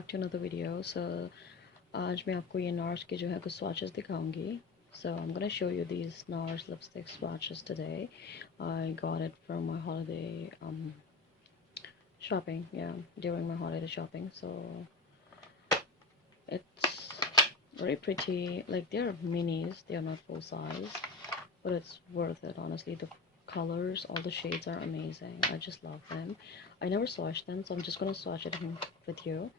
back to another video. So आज मैं आपको ये NARS के जो है कुछ swatches दिखाऊंगी. So I'm gonna show you these NARS lipstick swatches today. I got it from my holiday shopping. Yeah, during my holiday shopping. So it's very pretty. Like they're minis. They are not full size, but it's worth it. Honestly, the colors, all the shades are amazing. I just love them. I never swatched them, so I'm just gonna swatch it with you.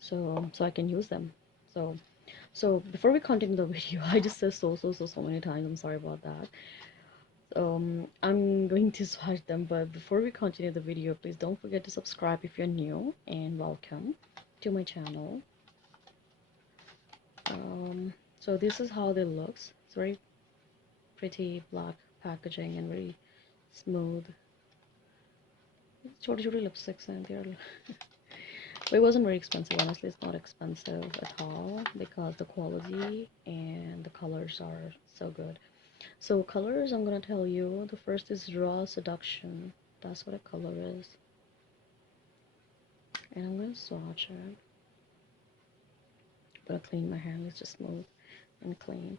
So I can use them. So before we continue the video, I just said so many times. I'm sorry about that. I'm going to swatch them, but before we continue the video, please don't forget to subscribe if you're new, and welcome to my channel. So this is how they looks. It's very pretty black packaging and very smooth. छोटे छोटे lipsticks and they're but it wasn't very expensive. Honestly, it's not expensive at all because the quality and the colors are so good. So colors, I'm gonna tell you. The first is Raw Seduction. That's what a color is. And I'm gonna swatch it. But I'll clean my hand. It's just smooth and clean.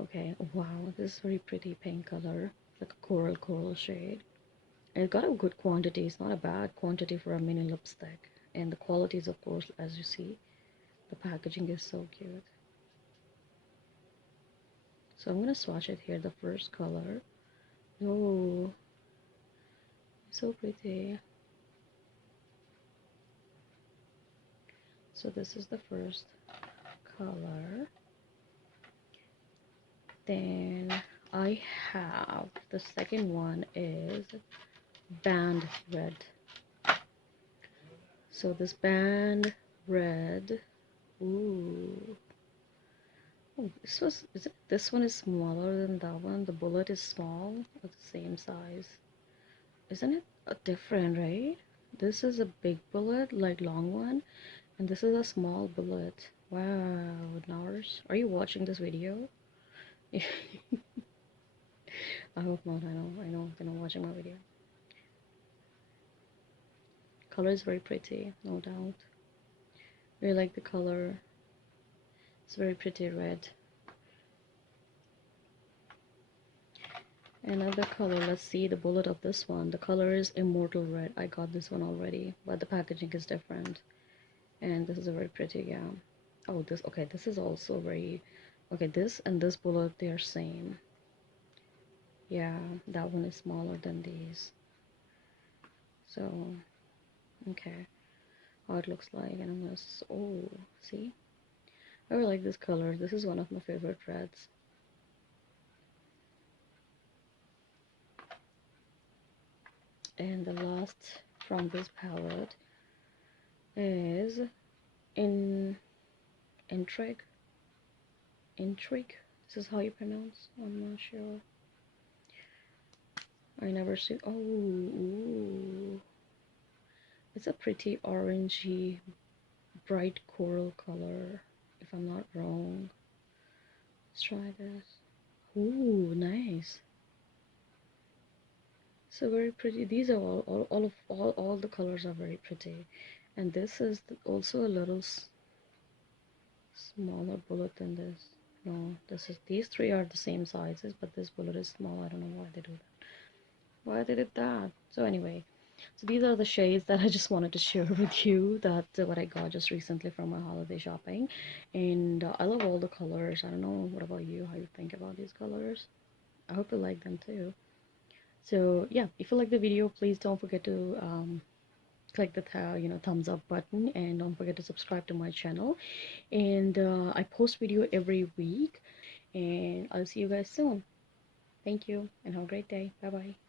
Okay. Wow, this is very pretty pink color, like a coral shade. And it got a good quantity. It's not a bad quantity for a mini lipstick. And the quality is, of course, as you see, the packaging is so cute. So I'm gonna swatch it here. The first color. Oh, so pretty. So this is the first color. Then I have the second one is Band Red. So this Band Red. Ooh. Oh, this one is smaller than that one. The bullet is small, but the same size. Isn't it different, right? This is a big bullet, like long one, and this is a small bullet. Wow, NARS, are you watching this video? I hope not. I know they're not watching my video. Color is very pretty, no doubt. Really like the color. It's very pretty red. Another color, let's see the bullet of this one. The color is Immortal Red. I got this one already, but the packaging is different. And this is a very pretty, yeah. Oh, this is also very, okay, this and this bullet, they're same. Yeah, that one is smaller than these. So, okay, how it looks like. And I'm gonna, oh, see? I really like this color. This is one of my favorite reds. And the last from this palette is Intrigue. Intrigue. This is how you pronounce. I'm not sure. I never see. Oh, ooh. It's a pretty orangey, bright coral color. If I'm not wrong. Let's try this. Ooh, nice. So very pretty. These are all the colors are very pretty, and this is also a little smaller bullet than this. No, these three are the same sizes, but this bullet is small. I don't know why they do that. Why they did that? So anyway, so these are the shades that I just wanted to share with you. That what I got just recently from my holiday shopping, and I love all the colors. I don't know what about you, how you think about these colors. I hope you like them too. So yeah, if you like the video, please don't forget to click the thumbs up button, and don't forget to subscribe to my channel. And I post video every week, and I'll see you guys soon. Thank you and have a great day. Bye bye.